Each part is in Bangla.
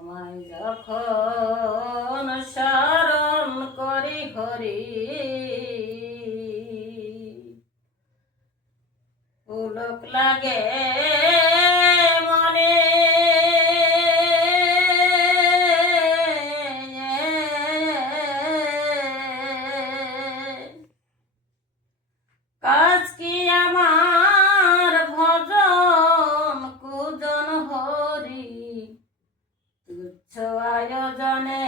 তোমায় যখন স্মরণ করি হরি। লাগে তুচ্ছ আয়োজনে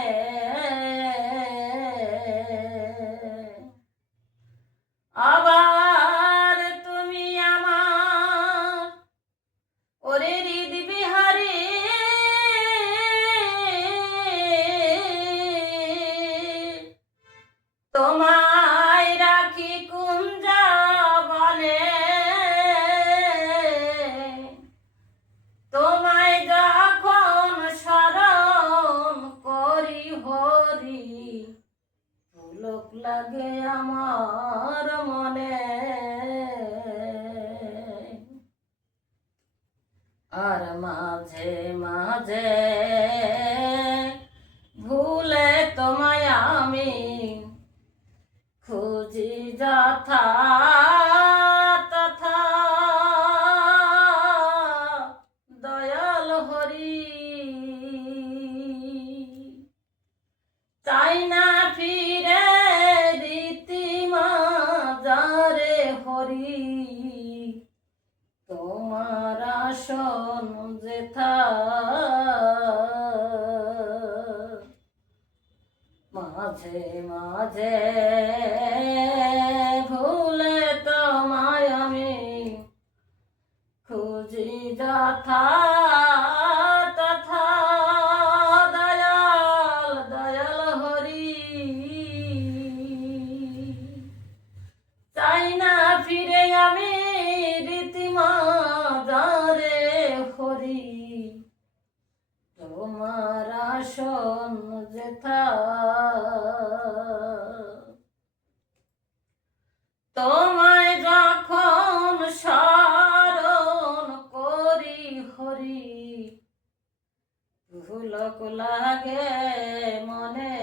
আবার তুমি আমার ওরে হৃদ বিহারী তোমায় লাগে আমার মনে। আর মাঝে মাঝে ভুলে তোমায় আমি খুঁজি যথা আসন যেথা মাঝে মাঝে ভুলে তোমায় আমি খুঁজি যথা তোমায় যখন স্মরণ করি হরি ভুলক লাগে মনে।